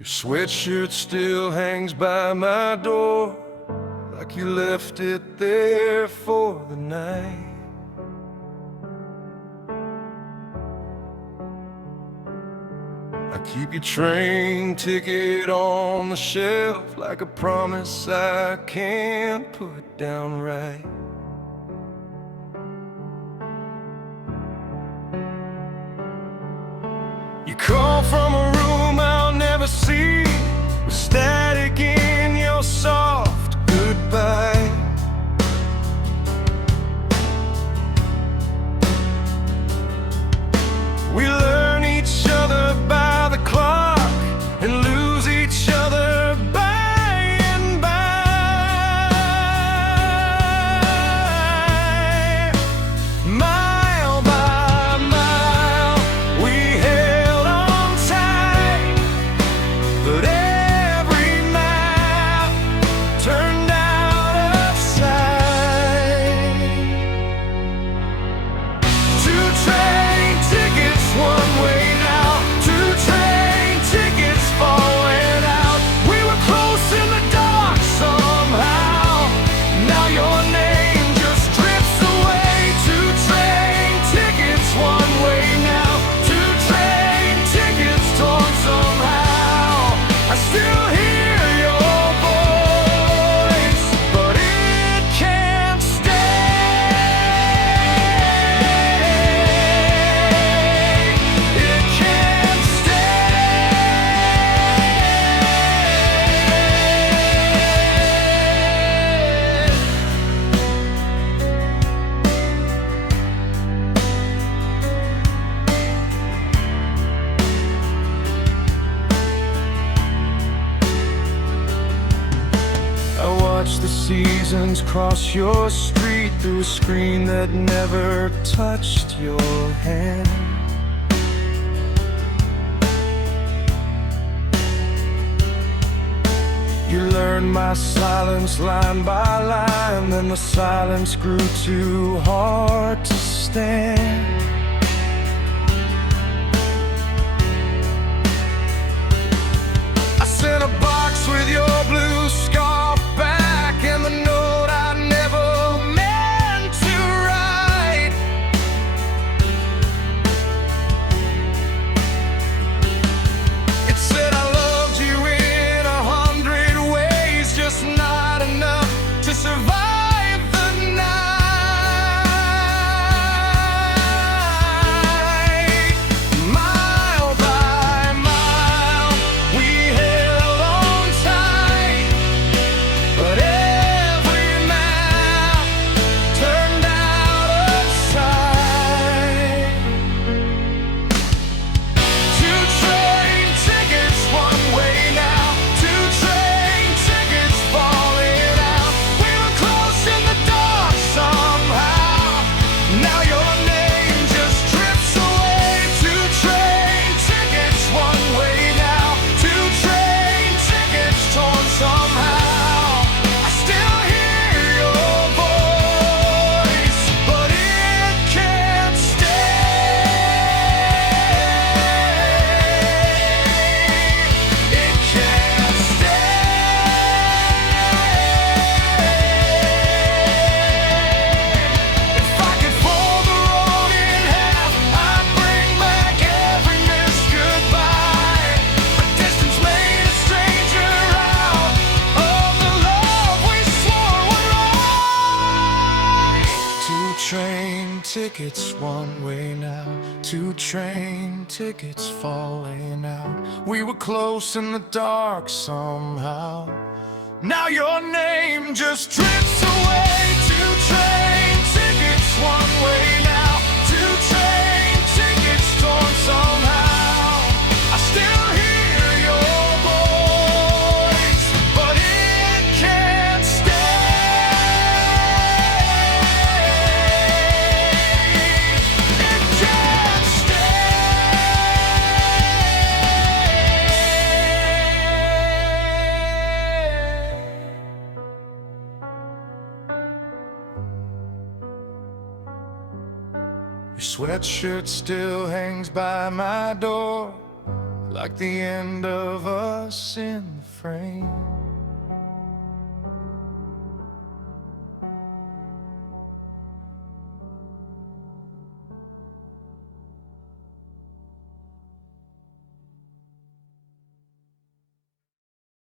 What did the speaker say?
Your sweatshirt still hangs by my door, like you left it there for the night. I keep your train ticket on the shelf, like a promise I can't put down right. You call from a room I'll never see, with static in your soft goodbye. We learn each other by the clock and lose each other by and by. Mile by mile we held on tight, but every mile turned out upside. Two train tickets one way now, two train tickets falling out. We were close in the dark somehow. Now your name just drifts away. Two train tickets one way now, two train tickets torn somehow. I still hear your voice, but it can't stay. It can't stay. I watch the seasons cross your street through a screen that never touched your hand. You learned my silence line by line, then the silence grew too hard to stand. I sent a box with your blue scarf back and the note I never meant to write. It said I loved you in 100 ways, just not enough to survive the night. Mile by mile we held on tight, but every mile turned out upside. Two train tickets one way now, two train tickets falling out. We were close in the dark somehow. Now your name just drifts away. Two train tickets one way now, two train tickets torn somehow. I still hear your voice, but it can't stay. It can't stay. If I could fold the road in half, I'd bring back every missed goodbye. But distance made a stranger out of the love we swore would right. Two train tickets one way now, two train tickets falling out. We were close in the dark somehow. Now your name just drifts away. Two train tickets one way now, two train tickets torn somehow. I still hear your voice, but it can't stay. It can't stay. Your sweatshirt still hangs by my door, like the end of us in the frame.